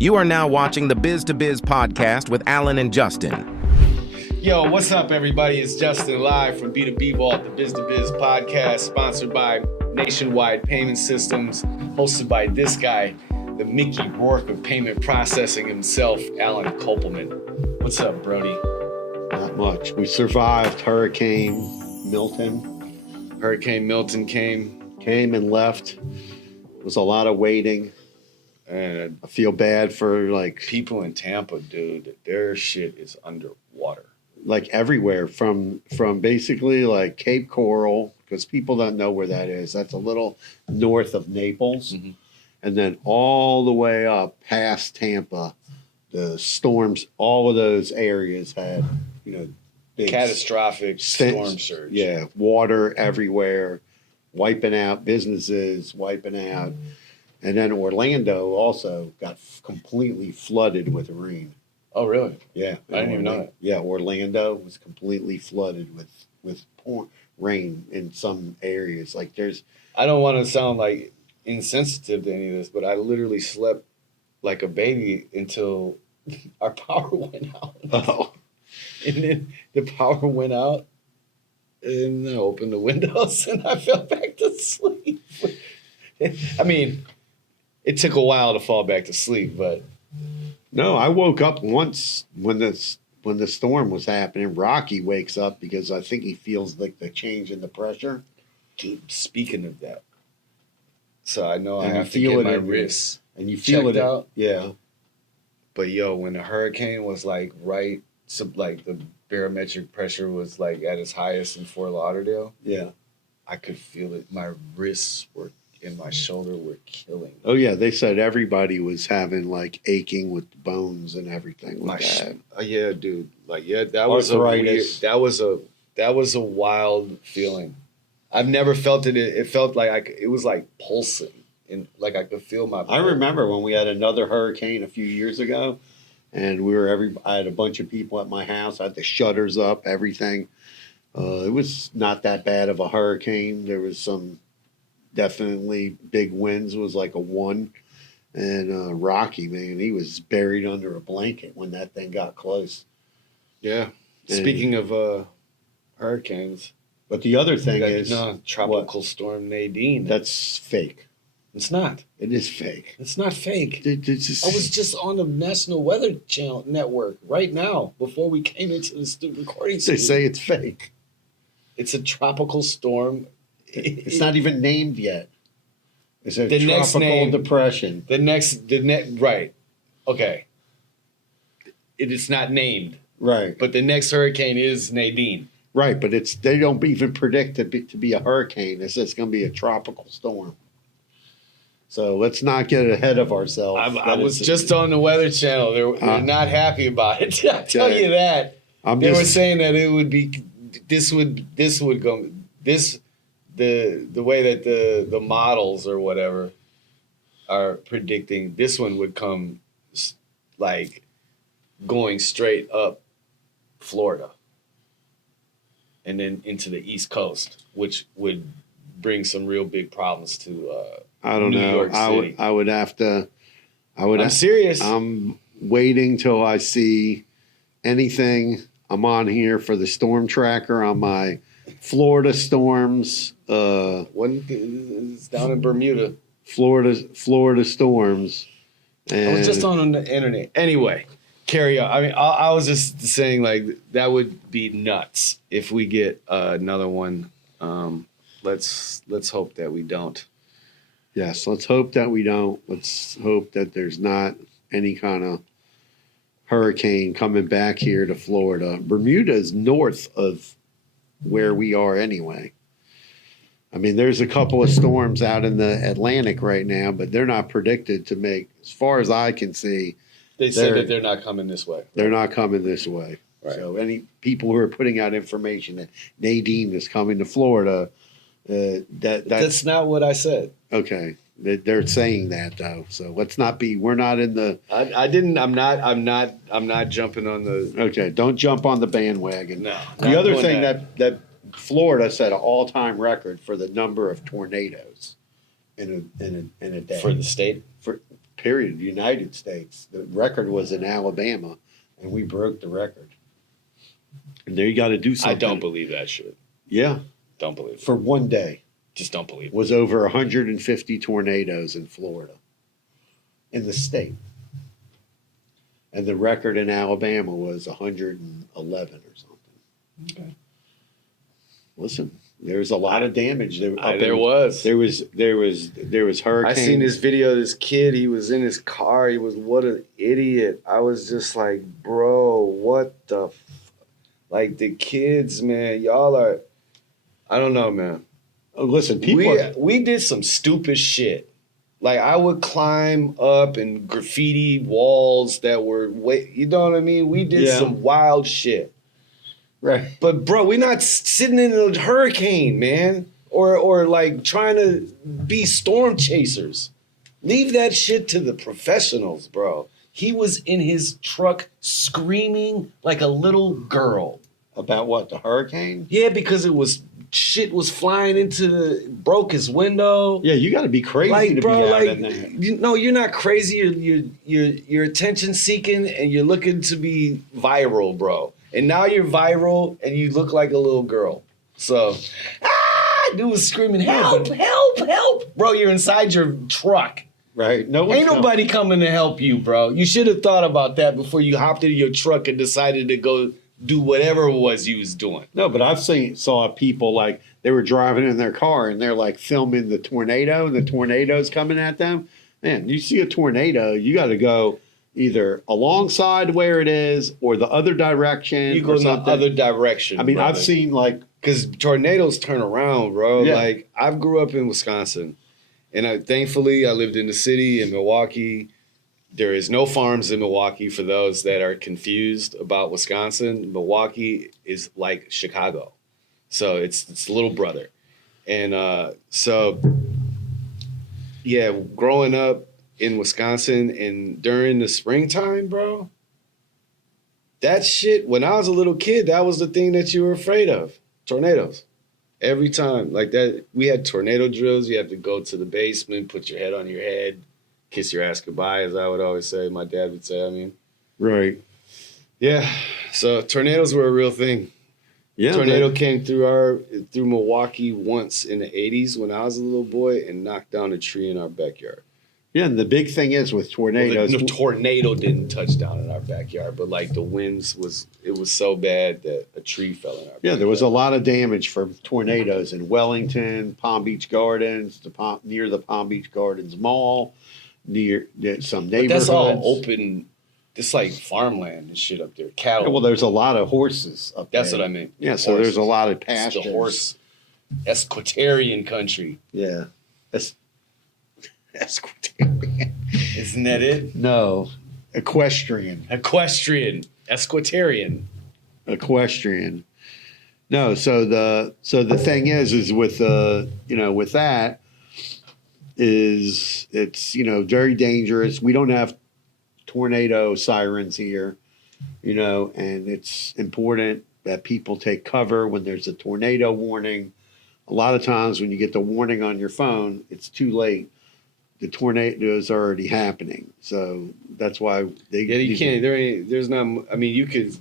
You are now watching the Biz to Biz podcast with Alan and Justin. Yo, what's up, everybody? It's Justin live from B2B Vault, the Biz to Biz podcast, sponsored by Nationwide Payment Systems, hosted by this guy, the Mickey Rourke of payment processing himself, Alan Kopelman. What's up, Brody? Not much. We survived Hurricane Milton. Hurricane Milton came and left. It was a lot of waiting. and I feel bad for people in Tampa, dude. Their shit is underwater. Everywhere from basically like Cape Coral, because people don't know where that is. That's a little north of Naples. Mm-hmm. And then all the way up past Tampa, the storms, all of those areas had, big Catastrophic storm surge. Yeah, water everywhere, wiping out businesses, wiping out. And then Orlando also got completely flooded with rain. Oh, really? Yeah. I didn't even know that. Yeah, Orlando was completely flooded with rain in some areas. I don't want to sound like insensitive to any of this, but I literally slept like a baby until our power went out. Oh. And then the power went out, and I opened the windows, and I fell back to sleep. I mean, it took a while to fall back to sleep, but No, I woke up once when the storm was happening. Rocky wakes up because I think he feels like the change in the pressure. dude, speaking of that, so I know And I you have to feel get it my in your- wrists And you feel checked it out. Yeah. But yo, when the hurricane was like the barometric pressure was like at its highest in Fort Lauderdale, Yeah. I could feel it. My wrists were and my shoulder were killing. Oh yeah, they said everybody was having like aching with bones and everything like that. Yeah, dude. That was Arthritis. that was a wild feeling. I've never felt it. It felt like it was like pulsing, and like I could feel my. I remember when we had another hurricane a few years ago, and I had a bunch of people at my house. I had the shutters up, everything. It was not that bad of a hurricane. There was some definitely big winds. It was like a 1. And Rocky, man, he was buried under a blanket when that thing got close. Yeah. Speaking of hurricanes, But the other thing is, tropical storm Nadine. that's fake. It's not. It is fake. It's not fake. It's just, I was just on the National Weather Channel network right now before we came into the recording they studio. say it's fake. It's a tropical storm. It's not even named yet. It's a The next tropical name- depression. Right. Okay. It is not named, Right. but the next hurricane is Nadine. Right, but they don't even predict it to be a hurricane. It's just going to be a tropical storm. So let's not get ahead of ourselves. I was just on the Weather Channel. They're not happy about it. I tell Okay. you that. They were just saying that it would be the way that the models or whatever are predicting this one would come like going straight up Florida and then into the East Coast, which would bring some real big problems to I don't New know. York City. I would have to. I'm serious. I'm waiting till I see anything. I'm on here for the storm tracker on my Florida storms. It's down in Bermuda. Florida storms. And I was just on the internet. Anyway, carry on. I mean, I was just saying like that would be nuts if we get another one. Let's hope that we don't. Yes, let's hope that we don't. Let's hope that there's not any kind of hurricane coming back here to Florida. Bermuda is north of where we are anyway. I mean, there's a couple of storms out in the Atlantic right now, but they're not predicted to make, as far as I can see, They said that they're not coming this way. they're not coming this way. Right. So any people who are putting out information that Nadine is coming to Florida, That's not what I said. okay. They're saying that though. So let's not be. We're not in the. I didn't. I'm not jumping on the. Okay, don't jump on the bandwagon. No. The other thing that Florida set an all-time record for the number of tornadoes in a day for the state. period. The United States. The record was in Alabama, and we broke the record. And there you got to do something. I don't believe that shit. Yeah. Don't believe it. For one day. Just don't believe it. Was over 150 tornadoes in Florida, in the state. And the record in Alabama was 111 or something. Okay. Listen, there's a lot of damage. There was hurricane. I seen this video of this kid. He was in his car. He was, what an idiot. I was just like, bro, what the like the kids, man, y'all are, I don't know, man. Oh, listen, we did some stupid shit. Like, I would climb up and graffiti walls that were you know what I mean? We did some wild shit. Right. But bro, we're not sitting in a hurricane, man. Or like trying to be storm chasers. Leave that shit to the professionals, bro. He was in his truck screaming like a little girl. About what, the hurricane? Yeah, because shit was flying broke his window. Yeah, you got to be crazy like, to bro, be out like, in there. No, you're not crazy. You're attention seeking and you're looking to be viral, bro. And now you're viral and you look like a little girl. So, dude was screaming, help, help, help. Bro, you're inside your truck. Right. Ain't nobody coming to help you, bro. You should have thought about that before you hopped into your truck and decided to go do whatever it was you was doing. No, but saw people like they were driving in their car and they're like filming the tornado and the tornado's coming at them. Man, you see a tornado, you got to go either alongside where it is or the other direction. You go in the other direction. I mean, brother. I've seen like, because tornadoes turn around, bro. Yeah. Like, I grew up in Wisconsin, and thankfully I lived in the city in Milwaukee. There is no farms in Milwaukee for those that are confused about Wisconsin. Milwaukee is like Chicago. So it's little brother. And growing up in Wisconsin and during the springtime, bro, that shit, when I was a little kid, that was the thing that you were afraid of. Tornadoes. Every time. Like that, we had tornado drills. You had to go to the basement, put your head on your head, kiss your ass goodbye, as I would always say. My dad would say, I mean. Right. Yeah. So tornadoes were a real thing. Yeah. Tornado came through Milwaukee once in the 80s when I was a little boy and knocked down a tree in our backyard. Yeah, and the big thing is with tornadoes. The tornado didn't touch down in our backyard, but like the winds was so bad that a tree fell in our backyard. Yeah, there was a lot of damage from tornadoes in Wellington, Palm Beach Gardens, near the Palm Beach Gardens Mall, near some neighborhoods. But that's all open. It's like farmland and shit up there. Cattle. Yeah, well, there's a lot of horses up there. That's what I mean. Yeah, so there's a lot of pastures. It's the horse equestrian country. Yeah. Equestrian. Isn't that it? No. Equestrian. Equestrian. Equestrian. Equestrian. No, so the thing is with with that is it's very dangerous. We don't have tornado sirens here, and it's important that people take cover when there's a tornado warning. A lot of times when you get the warning on your phone, it's too late. The tornado is already happening. So that's why you can't. There's not. I mean, you could.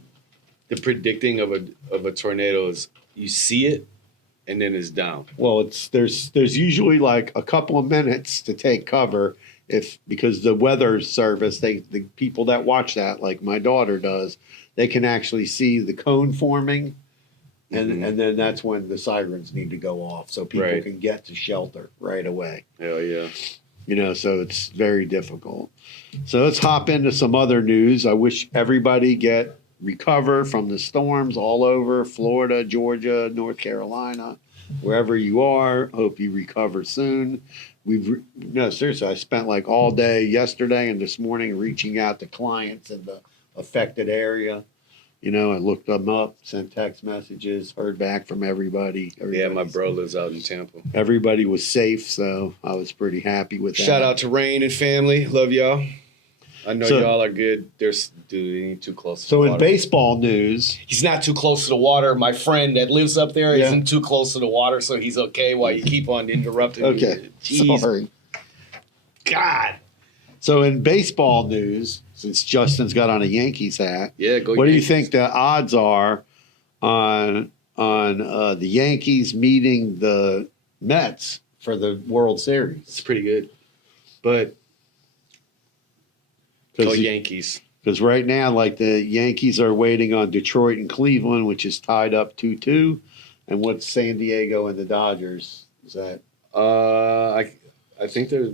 The predicting of a tornado is you see it, and then it's down. Well, there's usually like a couple of minutes to take cover because the weather service, the people that watch that, like my daughter does, they can actually see the cone forming, and then that's when the sirens need to go off so people can get to shelter right away. Hell yeah. So it's very difficult. So let's hop into some other news. I wish everybody recover from the storms all over Florida, Georgia, North Carolina, wherever you are. Hope you recover soon. Seriously, I spent like all day yesterday and this morning reaching out to clients in the affected area. I looked them up, sent text messages, heard back from everybody. Yeah, my bro lives out in Tampa. Everybody was safe, so I was pretty happy with that. Shout out to Rain and family. Love y'all. I know y'all are good. They ain't too close to the water. So in baseball news... He's not too close to the water. My friend that lives up there isn't too close to the water, so he's okay while you keep on interrupting me. Okay, Jeez. sorry. God. So in baseball news, since Justin's got on a Yankees hat, Yeah, go what do you Yankees. think the odds are on the Yankees meeting the Mets for the World Series? It's pretty good. But go Yankees. Because right now, like the Yankees are waiting on Detroit and Cleveland, which is tied up 2-2. And what's San Diego and the Dodgers? Is that? I think they're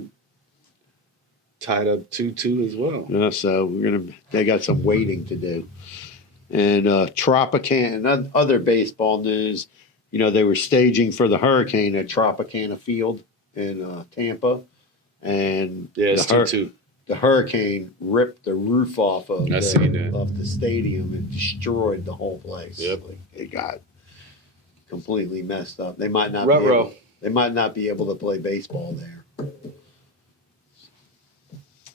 tied up 2-2 as well. So they got some waiting to do. And Tropicana and other baseball news, they were staging for the hurricane at Tropicana Field in Tampa. And yeah, it's 2-2. The hurricane ripped the roof off of I seen that. of the stadium and destroyed the whole place. Yep. Like, it got completely messed up. They might not they might not be able to play baseball there.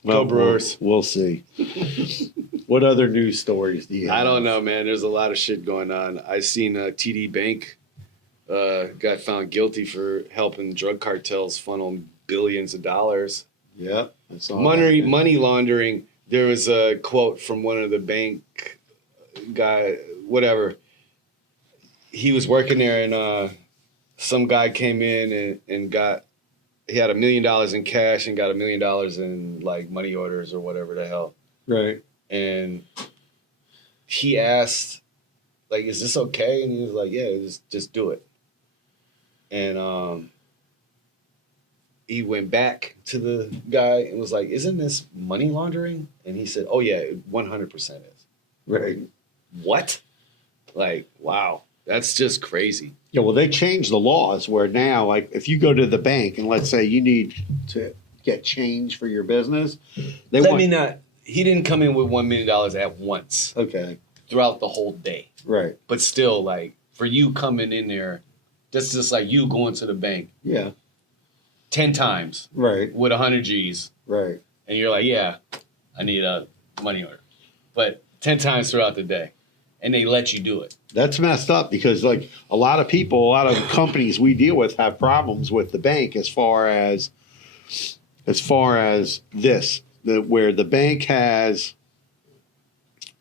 Go Brewers. We'll see. What other news stories do you have? I don't know, man. There's a lot of shit going on. I seen TD Bank got found guilty for helping drug cartels funnel billions of dollars. Yeah. Money laundering. There was a quote from one of the bank guy, whatever. He was working there, and some guy came in and he had $1 million in cash and got $1 million in like money orders or whatever the hell. Right. And he asked, like, "Is this okay?" And he was like, "Yeah, just do it." And he went back to the guy and was like, "Isn't this money laundering?" And he said, "Oh yeah, it 100% is." Right. What? Like, wow, that's just crazy. Yeah, well, they changed the laws where now, like, if you go to the bank and let's say you need to get change for your business, he didn't come in with $1 million at once. Okay. Throughout the whole day. Right. But still, like, for you coming in there, that's just like you going to the bank. Yeah. 10 times. Right. With 100 G's. Right. And you're like, yeah, I need a money order. But 10 times throughout the day. And they let you do it. That's messed up because, like, a lot of companies we deal with have problems with the bank as far as this, where the bank has,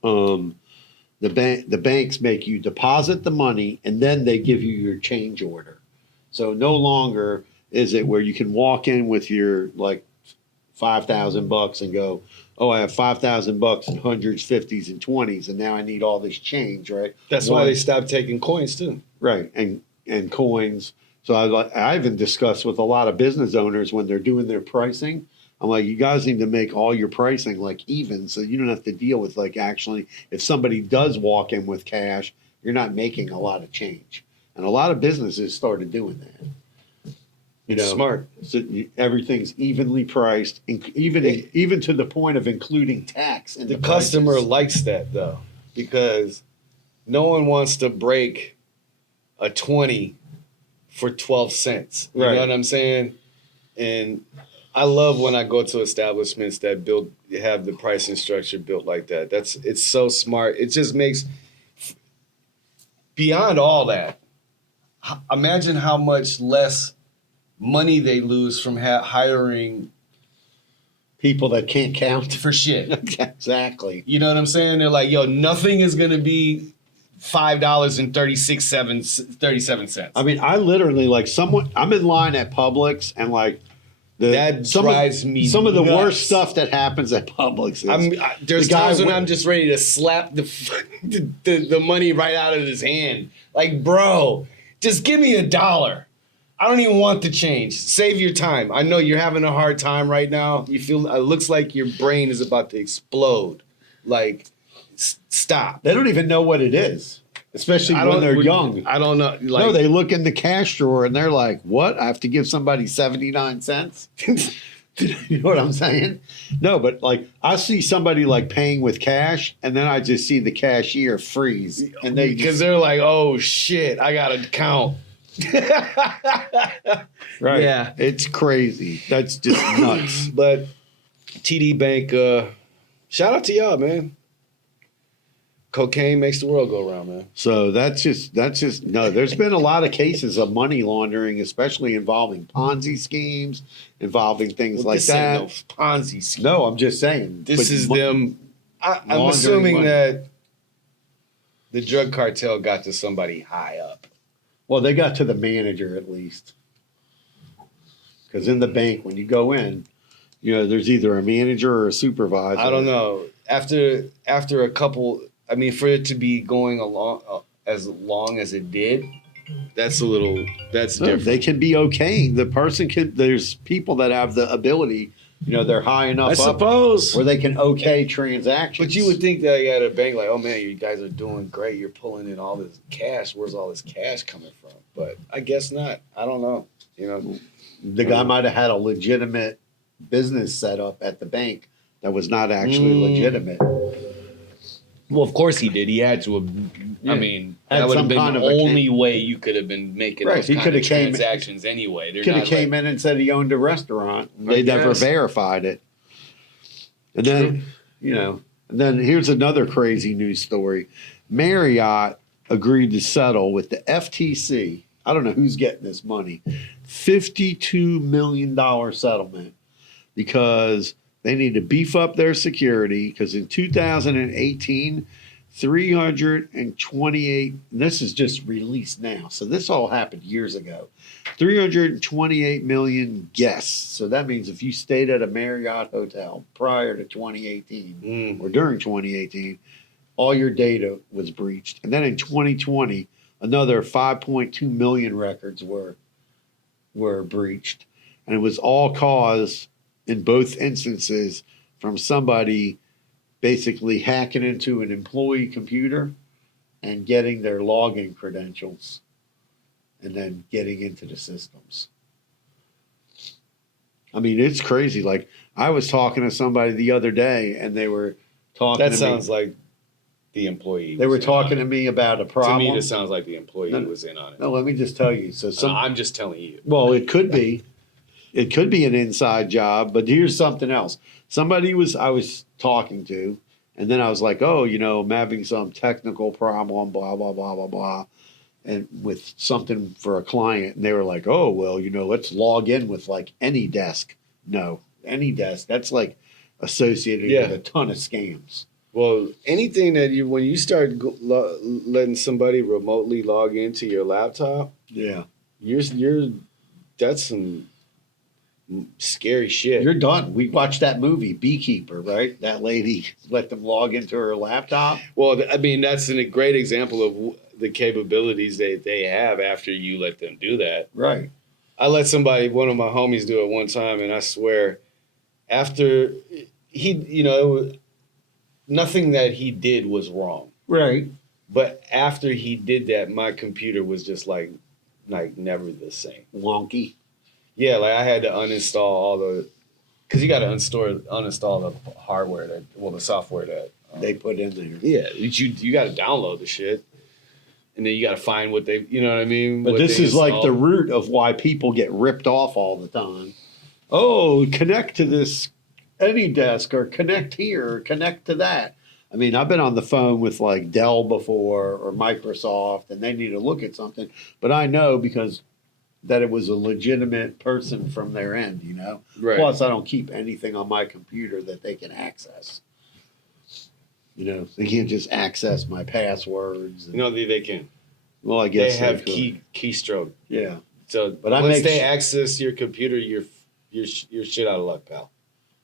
the banks make you deposit the money and then they give you your change order. So no longer is it where you can walk in with your like $5,000 and go, "Oh, I have $5,000 in hundreds, 50s, and 20s, and now I need all this change." Right. That's why they stopped taking coins too. Right, and coins. So I even discussed with a lot of business owners when they're doing their pricing. I'm like, you guys need to make all your pricing like even, so you don't have to deal with like actually if somebody does walk in with cash, you're not making a lot of change. And a lot of businesses started doing that. Smart. So everything's evenly priced, even to the point of including tax. In the prices. customer likes that though, because no one wants to break a 20 for 12 cents. You know what I'm saying? And I love when I go to establishments that have the pricing structure built like that. It's so smart. It just makes, beyond all that, imagine how much less money they lose from hiring people that can't count for shit. Exactly. You know what I'm saying? They're like, yo, nothing is going to be $5.37. I mean, I literally I'm in line at Publix and like that drives me some of the nuts. worst stuff that happens at Publix. There's times when I'm just ready to slap the money right out of his hand. Like, bro, just give me $1. I don't even want the change. Save your time. I know you're having a hard time right now. You feel it looks like your brain is about to explode. Like, stop. They don't even know what it is, especially when they're young. I don't know. Like, no, they look in the cash drawer and they're like, "What? I have to give somebody 79 cents?" You know what I'm saying? No, but like I see somebody like paying with cash, and then I just see the cashier freeze, and they're like, "Oh shit, I gotta count." Right. Yeah. It's crazy. That's just nuts. But TD Bank, shout out to y'all, man. Cocaine makes the world go round, man. So that's just no. There's been a lot of cases of money laundering, especially involving Ponzi schemes, involving things like this that. Ain't no Ponzi scheme. No, I'm just saying. This is them. I'm assuming money. that the drug cartel got to somebody high up. Well, they got to the manager at least. Because in the bank, when you go in, there's either a manager or a supervisor. I don't know. After a couple, I mean, for it to be going along as long as it did, that's different. They can be okay. The person can. There's people that have the ability. They're high enough. I suppose where they can okay transactions. But you would think that at a bank, like, oh man, you guys are doing great. You're pulling in all this cash. Where's all this cash coming from? But I guess not. I don't know. The guy might have had a legitimate business set up at the bank that was not actually legitimate. Well, of course he did. He had to have. Yeah. I mean, Had that would have some been kind the of only way you could have been making Right. those He kind could of have came- transactions anyway. They're Could have not came like, in and said he owned a restaurant. I They never guess. verified it. And then, and then here's another crazy news story. Marriott agreed to settle with the FTC. I don't know who's getting this money. $52 million settlement because they need to beef up their security because in 2018, 328, this is just released now. So this all happened years ago. 328 million guests. So that means if you stayed at a Marriott hotel prior to 2018 or during 2018, all your data was breached. And then in 2020, another 5.2 million records were breached. And it was all caused in both instances from somebody basically hacking into an employee computer and getting their login credentials and then getting into the systems. I mean, it's crazy. Like, I was talking to somebody the other day and they were talking that to sounds me. like the employee. They were was in talking on to it. me about a problem. To me, this sounds like the employee No, no. was in on it. No, let me just tell you. So I'm just telling you. well, it could be. It could be an inside job, but here's something else. I was talking to, and then I was like, oh, I'm having some technical problem, blah, blah, blah, blah, blah, and with something for a client. And they were like, oh, well, let's log in with like AnyDesk. No, AnyDesk, that's like associated with a ton of scams. Well, anything that when you start letting somebody remotely log into your laptop, Yeah. That's some scary shit. You're done. We watched that movie, Beekeeper, right? That lady let them log into her laptop. Well, I mean, that's a great example of the capabilities they have after you let them do that. Right. I let one of my homies do it one time, and I swear, after nothing that he did was wrong. Right. But after he did that, my computer was just like never the same. Wonky. Yeah, like I had to uninstall because you got to uninstall the hardware the software that They put in there. Yeah, you got to download the shit, and then you got to find what they, you know what I mean. But what this they is like the installed. root of why people get ripped off all the time. Oh, connect to this AnyDesk or connect here or connect to that. I mean, I've been on the phone with like Dell before or Microsoft, and they need to look at something. But I know because that it was a legitimate person from their end, Right. Plus, I don't keep anything on my computer that they can access. They can't just access my passwords. No, they can. Well, I guess They have could. keystroke. Yeah. So, But I once make they su- access your computer, you're shit out of luck, pal.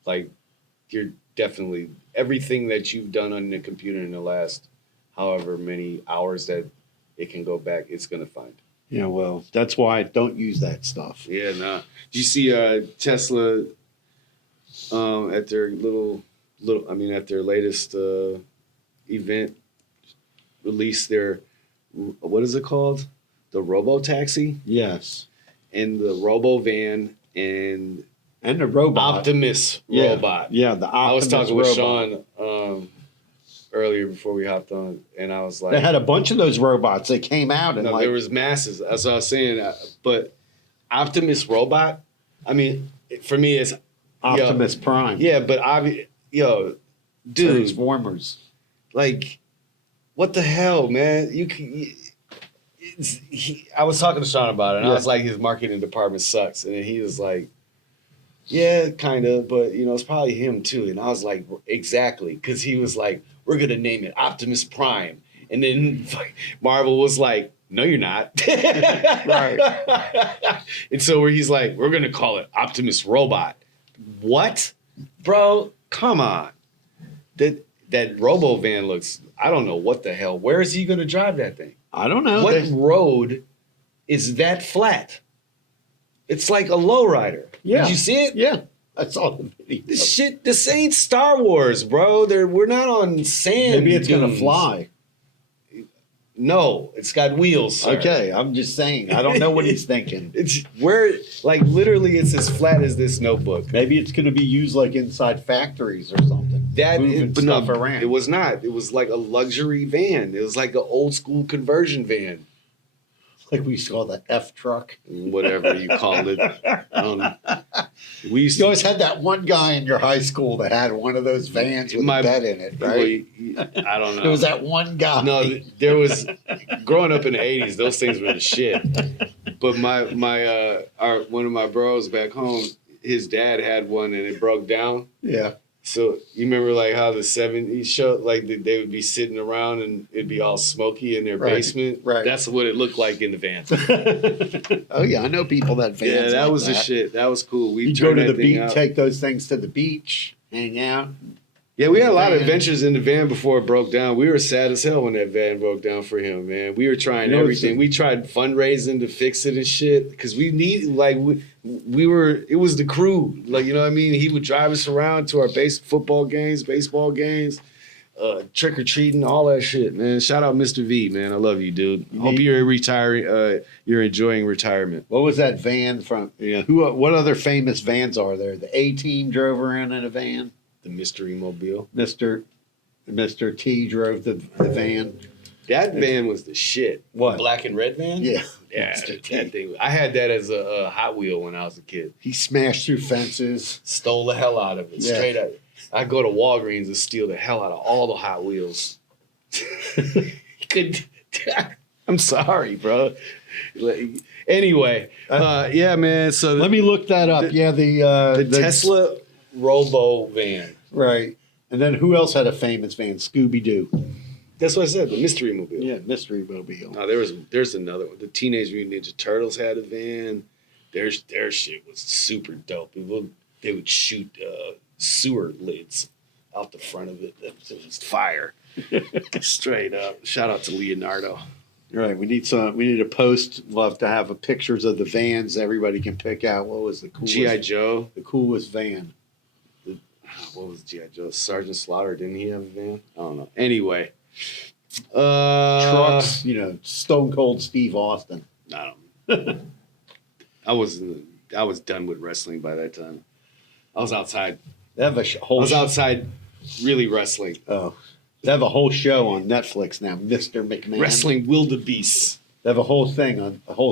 Like, you're definitely everything that you've done on the computer in the last however many hours that it can go back, it's gonna find. Yeah, well, that's why I don't use that stuff. Yeah, nah. Did you see Tesla at their at their latest event release their what is it called? The Robo Taxi Yes. and the Robo Van and And the robot. Optimus Yeah. robot. Yeah, the Optimus I was talking with robot. Sean earlier before we hopped on, and I was like, They had a bunch of those robots. They came out and no, there was masses. That's what I was saying. But Optimus robot, I mean, for me, it's Optimus Prime. yeah, but dude, Transformers. like what the hell, man? I was talking to Sean about it, and I was like, his marketing department sucks. And then he was like, yeah, kind of, but, it's probably him too. And I was like, exactly. Because he was like, we're going to name it Optimus Prime. And then Marvel was like, no, you're not. Right. And so where he's like, we're going to call it Optimus Robot. What? Bro, come on. That Robo van looks, I don't know what the hell. Where is he going to drive that thing? I don't know. What road is that flat? It's like a lowrider. Yeah. Did you see it? Yeah. I saw the video. This ain't Star Wars, bro. We're not on sand. Maybe it's going to dunes. fly. No, it's got wheels. Sir. Okay, I'm just saying. I don't know what he's thinking. It's literally it's as flat as this notebook. Maybe it's going to be used like inside factories or something. Moving stuff around. It was not. It was like a luxury van. It was like an old school conversion van. Like we used to call the F truck. Whatever you call it. You always had that one guy in your high school that had one of those vans with a bed in it, right? I don't know. There was that one guy. No, there was, growing up in the 80s, those things were the shit. But one of my bros back home, his dad had one and it broke down. Yeah. So you remember like how the 70s show, like they would be sitting around and it'd be all smoky in their basement. Right. That's what it looked like in the van. Oh yeah, I know people that vans. Yeah, that like was the shit. That was cool. We go to the beach, take those things to the beach, hang out. Yeah, we had a lot of adventures in the van before it broke down. We were sad as hell when that van broke down for him, man. We were trying everything. We tried fundraising to fix it and shit because we need it was the crew. Like, you know what I mean? He would drive us around to our football games, baseball games, trick or treating, all that shit, man. Shout out Mr. V, man. I love you, dude. Hope you're retiring. You're enjoying retirement. What was that van from? What other famous vans are there? The A-Team drove around in a van. The Mystery Mobile. Mr. T drove the van. That van was the shit. What? The black and red van? Yeah. Yeah, that thing. I had that as a Hot Wheel when I was a kid. He smashed through fences. Stole the hell out of it. Yeah. Straight up. I'd go to Walgreens and steal the hell out of all the Hot Wheels. I'm sorry, bro. Anyway, yeah, man. So let me look that up. The Tesla Robo van. Right. And then who else had a famous van? Scooby-Doo. That's what I said, the Mystery Mobile. Yeah, Mystery Mobile. No, there's another one. The Teenage Mutant Ninja Turtles had a van. Their shit was super dope. They would shoot sewer lids out the front of it. It was fire. Straight up. Shout out to Leonardo. Right. We need a post. We'll have to have pictures of the vans. Everybody can pick out what was the coolest. G.I. Joe. The coolest van. What was G.I. Joe? Sergeant Slaughter, didn't he have a van? I don't know. Anyway. Trucks, Stone Cold Steve Austin. I don't know. I was done with wrestling by that time. I was outside. They have I was outside really wrestling. Oh. They have a whole show on Netflix now, Mr. McMahon. Wrestling Wildebeest. They have a whole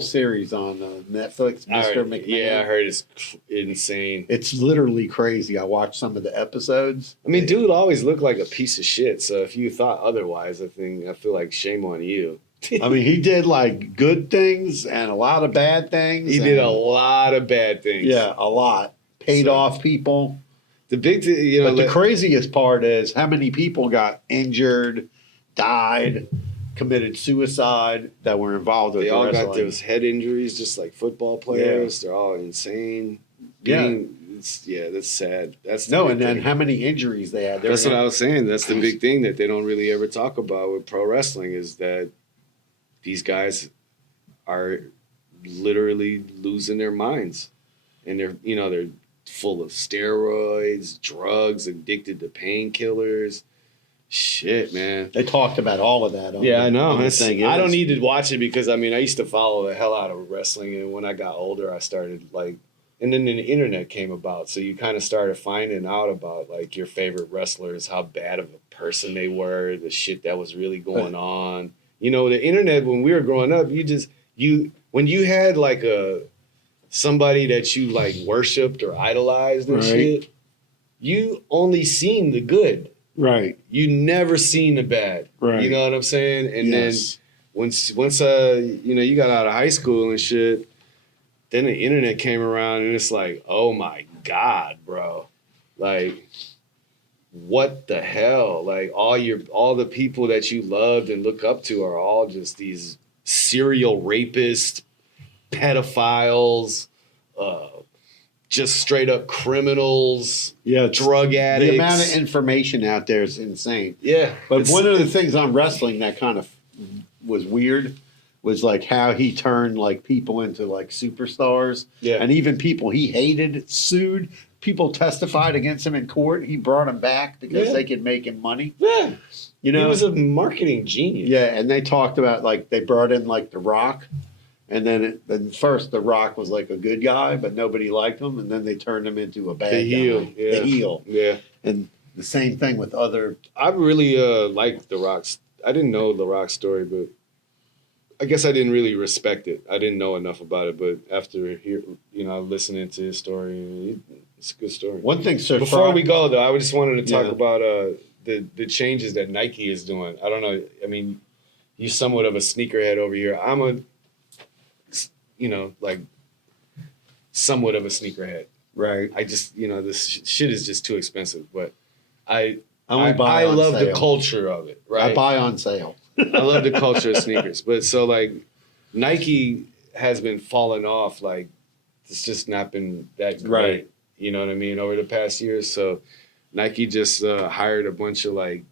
series on Netflix, Mr. McMahon. Yeah, I heard it's insane. It's literally crazy. I watched some of the episodes. I mean, dude always looked like a piece of shit. So if you thought otherwise, I feel like shame on you. I mean, he did like good things and a lot of bad things. He did a lot of bad things. Yeah, a lot. Paid off people. The big thing, But the craziest part is how many people got injured, died, committed suicide that were involved with They all wrestling. got those head injuries, just like football players. Yeah. They're all insane. That's sad. And then how many injuries they had. That's what I was saying. That's the big thing that they don't really ever talk about with pro wrestling is that these guys are literally losing their minds, and they're full of steroids, drugs, addicted to painkillers. Shit, man. They talked about all of that. I know. I don't need to watch it because, I used to follow the hell out of wrestling. And when I got older, I started and then the internet came about. So you kind of started finding out about your favorite wrestlers, how bad of a person they were, the shit that was really going on. The internet, when we were growing up, when you had somebody that you worshipped or idolized and shit, you only seen the good. Right. You never seen the bad. Right. You know what I'm saying? And Yes. then once you know, you got out of high school and shit, then the internet came around and it's like, oh my God, bro. Like, what the hell? Like all the people that you loved and look up to are all just these serial rapists, pedophiles, just straight up criminals, drug addicts. The amount of information out there is insane. Yeah. But one of the things on wrestling that kind of was weird was like how he turned like people into like superstars. Yeah. And even people he hated sued. People testified against him in court. He brought them back because they could make him money. Yeah. You know, he was a marketing genius. Yeah, and they talked about like they brought in like The Rock, and then first The Rock was like a good guy, but nobody liked him, and then they turned him into a bad guy. The heel. Yeah. And the same thing with other. I really liked The Rock's. I didn't know The Rock's story, but I guess I didn't really respect it. I didn't know enough about it, but after listening to his story, it's a good story. One thing, before we go though, I just wanted to talk about the changes that Nike is doing. I don't know. I mean, you're somewhat of a sneakerhead over here. I'm somewhat of a sneakerhead. Right. I just, this shit is just too expensive, but I buy on love sale. the culture of it, right? I buy on sale. I love the culture of sneakers. But so like Nike has been falling off, like it's just not been that great. Right. You know what I mean? Over the past years. So Nike just hired a bunch of like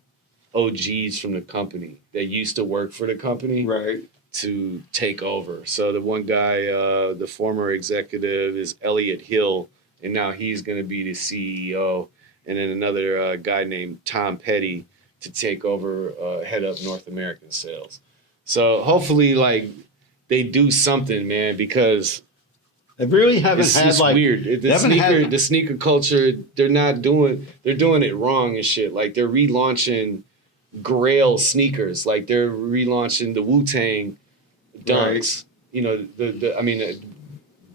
OGs from the company that used to work for the company. Right. To take over. So the one guy, the former executive is Elliot Hill, and now he's going to be the CEO. And then another guy named Tom Petty to take over, head up North American sales. So hopefully, like, they do something, man, because they really haven't had it's like weird. The sneaker culture, they're doing it wrong and shit. Like they're relaunching Grail sneakers, like they're relaunching the Wu-Tang dunks. Right. The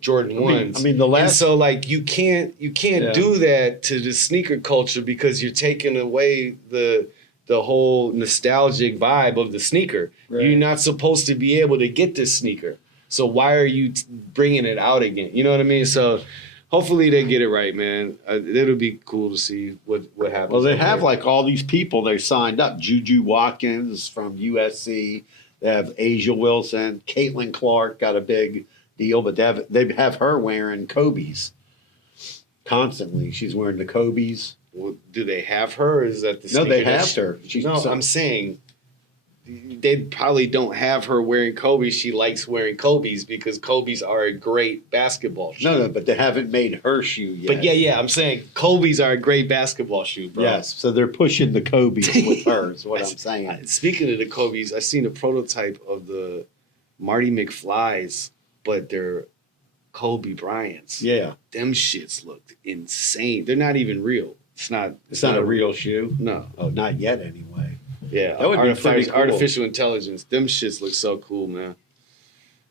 Jordan 1s. I mean the last. And so like you can't do that to the sneaker culture because you're taking away the whole nostalgic vibe of the sneaker. Right. You're not supposed to be able to get this sneaker. So why are you bringing it out again? You know what I mean? So hopefully they get it right, man. It'll be cool to see what happens. Well, they have like all these people they signed up. Juju Watkins from USC. They have Asia Wilson. Caitlin Clark got a big deal, but they have her wearing Kobe's constantly. She's wearing the Kobe's. Well, do they have her? Or is that the No, they have her. I'm saying they probably don't have her wearing Kobe's. She likes wearing Kobe's because Kobe's are a great basketball shoe. No, but they haven't made her shoe yet. But yeah, I'm saying Kobe's are a great basketball shoe, bro. Yes, so they're pushing the Kobe's with her is what I'm saying. Speaking of the Kobe's, I seen a prototype of the Marty McFly's, but they're Kobe Bryant's. Yeah. Them shits looked insane. They're not even real. It's not a real shoe? No. Oh, not yet anyway. Yeah, that would be pretty cool. Artificial intelligence. Them shits look so cool, man.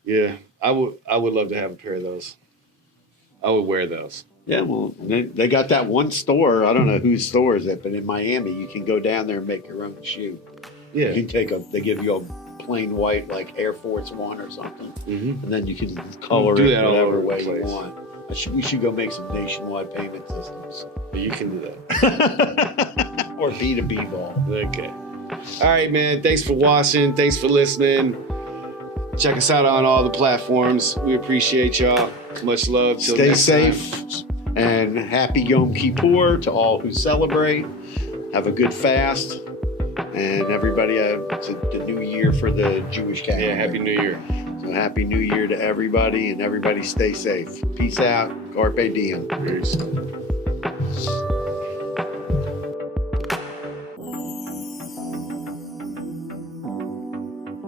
Yeah, I would love to have a pair of those. I would wear those. Yeah, well, they got that one store. I don't know whose store is it, but in Miami, you can go down there and make your own shoe. Yeah, you can they give you a plain white like Air Force One or something, and then you can color it whatever way you want. We should go make some nationwide payment systems. But you can do that. Or B2B ball. Okay. All right, man. Thanks for watching. Thanks for listening. Check us out on all the platforms. We appreciate y'all. Much love. Till Stay next safe time. And happy Yom Kippur to all who celebrate. Have a good fast. And everybody, it's the new year for the Jewish calendar. Yeah, Happy New Year. So Happy New Year to everybody, and everybody stay safe. Peace out. Carpe diem. Peace.